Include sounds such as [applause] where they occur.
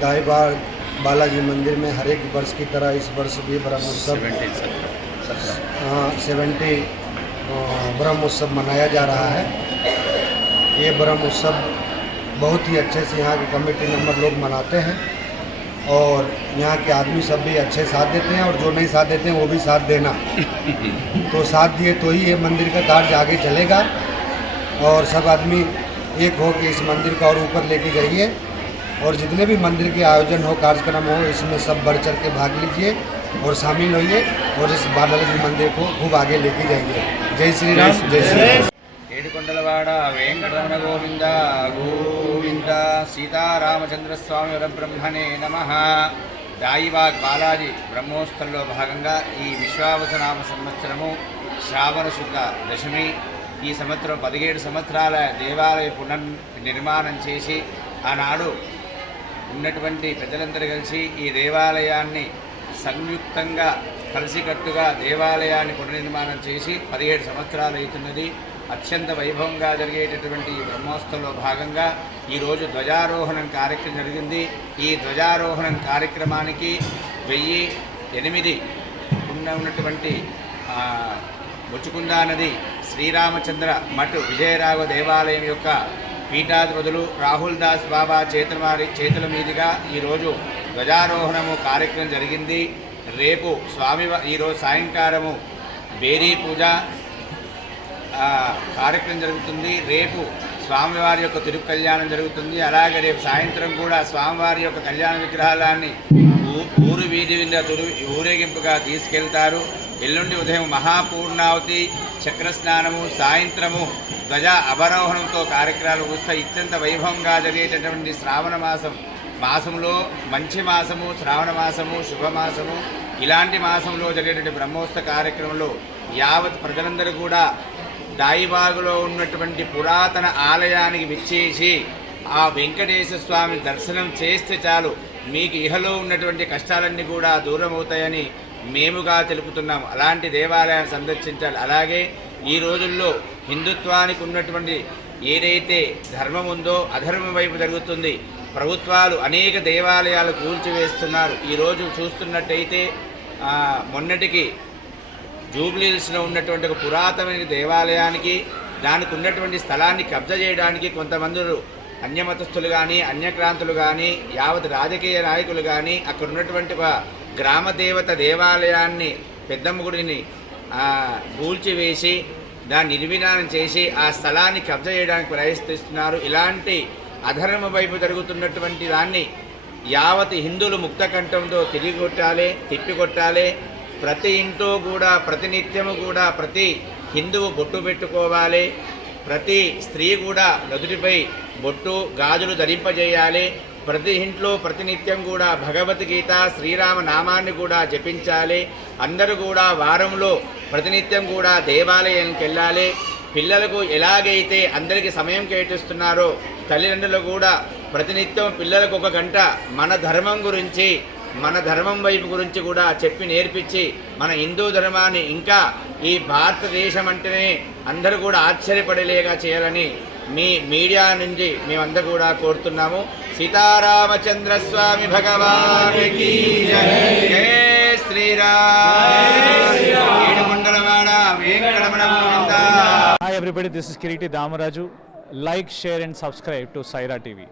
दाई बार बालाजी मंदिर में हर एक वर्ष की तरह इस वर्ष भी ब्रह्मोत्सव हाँ सेवेंटी ब्रह्मोत्सव मनाया जा रहा है। ये ब्रह्मोत्सव बहुत ही अच्छे से यहाँ के कमेटी मेंबर लोग मनाते हैं और यहाँ के आदमी सब भी अच्छे साथ देते हैं और जो नहीं साथ देते हैं वो भी साथ देना। [laughs] तो साथ दिए तो ही ये मंदिर का कार्य आगे चलेगा और सब आदमी एक हो के इस मंदिर को और ऊपर लेके जाइए और जितने भी मंदिर के आयोजन हो कार्यक्रम हो इसमें सब बढ़ चढ़ के भाग लीजिए और शामिल होइए और इस बादल जी मंदिर को खूब आगे लेके जाइए जय श्री राम जय श्री राम ఏడుకొండలవాడ వెంకటరమణ గోవింద గోవింద సీతారామచంద్రస్వామి వరబ్రహ్మణే నమ దాయిబాగ్ బాలాజీ బ్రహ్మోత్సవంలో భాగంగా ఈ విశ్వావసనామ సంవత్సరము శ్రావణ శుద్ధ దశమి ఈ సంవత్సరం పదిహేడు సంవత్సరాల దేవాలయ పునర్ నిర్మాణం చేసి ఆనాడు ఉన్నటువంటి పెద్దలందరూ కలిసి ఈ దేవాలయాన్ని సంయుక్తంగా కలిసికట్టుగా దేవాలయాన్ని పునర్నిర్మాణం చేసి పదిహేడు సంవత్సరాలు అవుతున్నది. అత్యంత వైభవంగా జరిగేటటువంటి ఈ బ్రహ్మోత్సవంలో భాగంగా ఈరోజు ధ్వజారోహణం కార్యక్రమం జరిగింది. ఈ ధ్వజారోహణం కార్యక్రమానికి వెయ్యి ఎనిమిది ఉన్న ఉన్నటువంటి ముచ్చుకుందా నది శ్రీరామచంద్ర మఠ్ విజయరాఘవ దేవాలయం యొక్క పీఠాధిపతులు రాహుల్ దాస్ బాబా చేతులవారి చేతుల మీదుగా ఈరోజు ధ్వజారోహణము కార్యక్రమం జరిగింది. రేపు స్వామి ఈరోజు సాయంకాలము బేరీ పూజ కార్యక్రమం జరుగుతుంది. రేపు స్వామివారి యొక్క తిరుపు కళ్యాణం జరుగుతుంది. అలాగే రేపు సాయంత్రం కూడా స్వామివారి యొక్క కళ్యాణ విగ్రహాలన్నీ ఊ- వీధి ఊరేగింపుగా తీసుకెళ్తారు. ఎల్లుండి ఉదయం మహాపూర్ణావతి చక్రస్నానము సాయంత్రము ధ్వజ అవరోహణంతో కార్యక్రమాలు వస్తాయి ఇత్యంత వైభవంగా జరిగేటటువంటి శ్రావణ మాసం మాసంలో మంచి మాసము శ్రావణ మాసము శుభమాసము ఇలాంటి మాసంలో జరిగేటువంటి బ్రహ్మోత్సవ కార్యక్రమంలో యావత్ ప్రజలందరూ కూడా దాయిబాగులో ఉన్నటువంటి పురాతన ఆలయానికి విచ్చేసి ఆ వెంకటేశ్వర స్వామి దర్శనం చేస్తే చాలు. మీకు ఇహలో ఉన్నటువంటి కష్టాలన్నీ కూడా దూరం అవుతాయని మేముగా తెలుపుతున్నాం అలాంటి దేవాలయాన్ని సందర్శించాలి. అలాగే ఈ రోజుల్లో హిందుత్వానికి ఉన్నటువంటి ఏదైతే ధర్మం ఉందో అధర్మం వైపు జరుగుతుంది. ప్రభుత్వాలు అనేక దేవాలయాలు కూల్చివేస్తున్నారు. ఈరోజు చూస్తున్నట్టయితే మొన్నటికి జూబ్లీహిల్స్లో ఉన్నటువంటి ఒక పురాతనమైన దేవాలయానికి దానికి ఉన్నటువంటి స్థలాన్ని కబ్జా చేయడానికి కొంతమంది అన్యమతస్థులు కానీ అన్యక్రాంతులు కానీ యావత్ రాజకీయ నాయకులు కానీ అక్కడ ఉన్నటువంటి గ్రామ దేవత దేవాలయాన్ని పెద్దమ్మ గుడిని ఆ, కూల్చివేసి దాన్ని నిర్విధానం చేసి ఆ స్థలాన్ని కబ్జా చేయడానికి ప్రయత్నిస్తున్నారు. ఇలాంటి అధర్మ వైపు జరుగుతున్నటువంటి దాన్ని యావత్ హిందువులు ముక్త కంఠంతో తిరిగి కొట్టాలి తిప్పి కొట్టాలి ప్రతి ఇంట్లో కూడా ప్రతినిత్యము కూడా ప్రతి హిందువు బొట్టు పెట్టుకోవాలి. ప్రతి స్త్రీ కూడా నదుటిపై బొట్టు గాజులు ధరింపజేయాలి. ప్రతి ఇంట్లో ప్రతినిత్యం కూడా భగవద్గీత శ్రీరామ నామాన్ని కూడా జపించాలి. అందరూ కూడా వారంలో ప్రతినిత్యం కూడా దేవాలయానికి వెళ్ళాలి. పిల్లలకు ఎలాగైతే అందరికీ సమయం కేటిస్తున్నారో తల్లిదండ్రులు కూడా ప్రతినిత్యం పిల్లలకు ఒక గంట మన ధర్మం గురించి మన ధర్మం వైపు గురించి కూడా చెప్పి నేర్పించి మన హిందూ ధర్మాన్ని ఇంకా ఈ భారతదేశం అంటేనే అందరూ కూడా ఆశ్చర్యపడేలాగా చేయాలని మీ మీడియా నుంచి మేమందరూ కూడా కోరుతున్నాము. Sitaramachandra Swami hi everybody this is Kireeti Damaraju like share and subscribe to Saira TV